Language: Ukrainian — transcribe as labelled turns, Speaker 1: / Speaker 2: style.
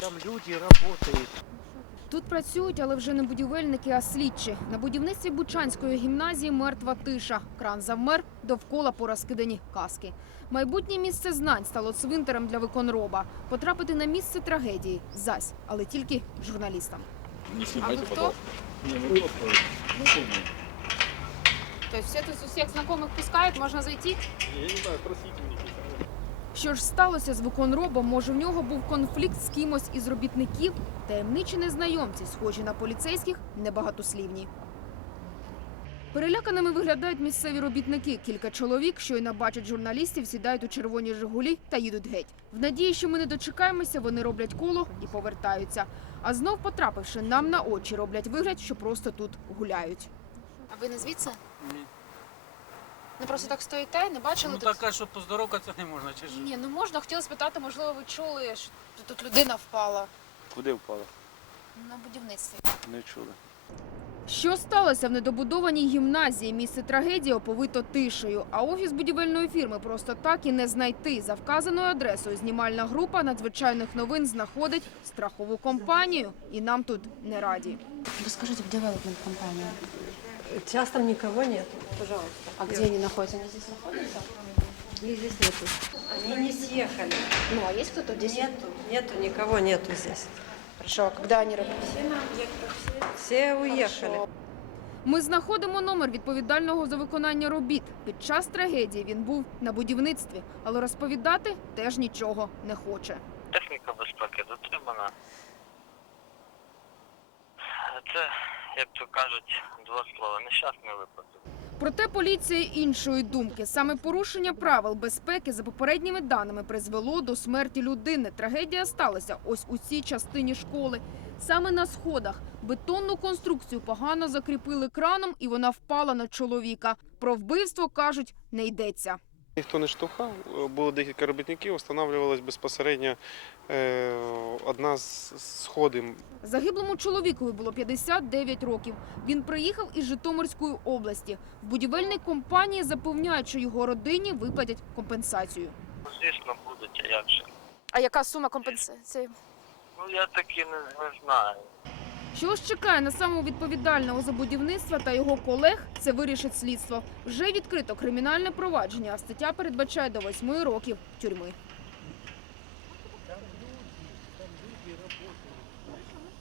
Speaker 1: Там люди работают.
Speaker 2: Тут працюють, але вже не будівельники, а слідчі. На будівництві Бучанської гімназії мертва тиша. Кран завмер, довкола порозкидані каски. Майбутнє місце знань стало цвинтарем для виконроба. Потрапити на місце трагедії зась, але тільки журналістам.
Speaker 3: Не снимайте,
Speaker 2: кто?
Speaker 3: Не, мы просто знакомые.
Speaker 2: Тобто всі тут усіх знайомих пускають, можна зайти?
Speaker 3: Я не знаю, спросите у них.
Speaker 2: Що ж сталося з виконробом? Може, в нього був конфлікт з кимось із робітників? Таємничі незнайомці, схожі на поліцейських, небагатослівні. Переляканими виглядають місцеві робітники. Кілька чоловік, щойно бачать журналістів, сідають у червоні Жигулі та їдуть геть. В надії, що ми не дочекаємося, вони роблять коло і повертаються. А знов, потрапивши нам на очі, роблять вигляд, що просто тут гуляють. А ви не звідси?
Speaker 4: Ні.
Speaker 2: Не просто так стоїте, не бачили
Speaker 4: Ну така, що поздоровкатися не можна, чи ж?
Speaker 2: Ні, ну можна, хотіла спитати, можливо, ви чули, що тут людина впала
Speaker 1: Куди впали?
Speaker 2: на будівництві.
Speaker 1: Не чули.
Speaker 2: Що сталося в недобудованій гімназії? Місце трагедії оповито тишею, а офіс будівельної фірми просто так і не знайти. За вказаною адресою знімальна група надзвичайних новин знаходить страхову компанію, і нам тут не раді.
Speaker 5: Расскажите, в девелопмент компанию.
Speaker 6: Сейчас там никого нет, пожалуйста.
Speaker 5: А где они находятся? Они здесь находятся?
Speaker 6: Их здесь нету. Они не съехали.
Speaker 5: Ну, а есть кто-то здесь?
Speaker 6: Нету, нету, никого нету здесь.
Speaker 5: Хорошо, а когда они работают?
Speaker 6: Все уехали.
Speaker 2: Ми знаходимо номер відповідального за виконання робіт. Під час трагедії він був на будівництві, але розповідати теж нічого не хоче.
Speaker 7: Техніка безпеки дотримана. Це, як то кажуть, два слова, нещасний випадок.
Speaker 2: Проте поліція іншої думки. Саме порушення правил безпеки за попередніми даними призвело до смерті людини. Трагедія сталася ось у цій частині школи. Саме на сходах бетонну конструкцію погано закріпили краном, і вона впала на чоловіка. Про вбивство кажуть, не йдеться.
Speaker 8: Ніхто не штовхав, було декілька робітників, встановлювалась безпосередньо е, одна з сходин.
Speaker 2: Загиблому чоловікові було 59 років. Він приїхав із Житомирської області. В будівельній компанії запевняють, що його родині виплатять компенсацію.
Speaker 7: Звісно, будуть, а як же.
Speaker 2: А яка сума компенсації?
Speaker 7: Ну я таки не, не знаю.
Speaker 2: Що ж чекає на самого відповідального за будівництва та його колег, це вирішить слідство. Вже відкрито кримінальне провадження, а стаття передбачає до восьми років тюрми.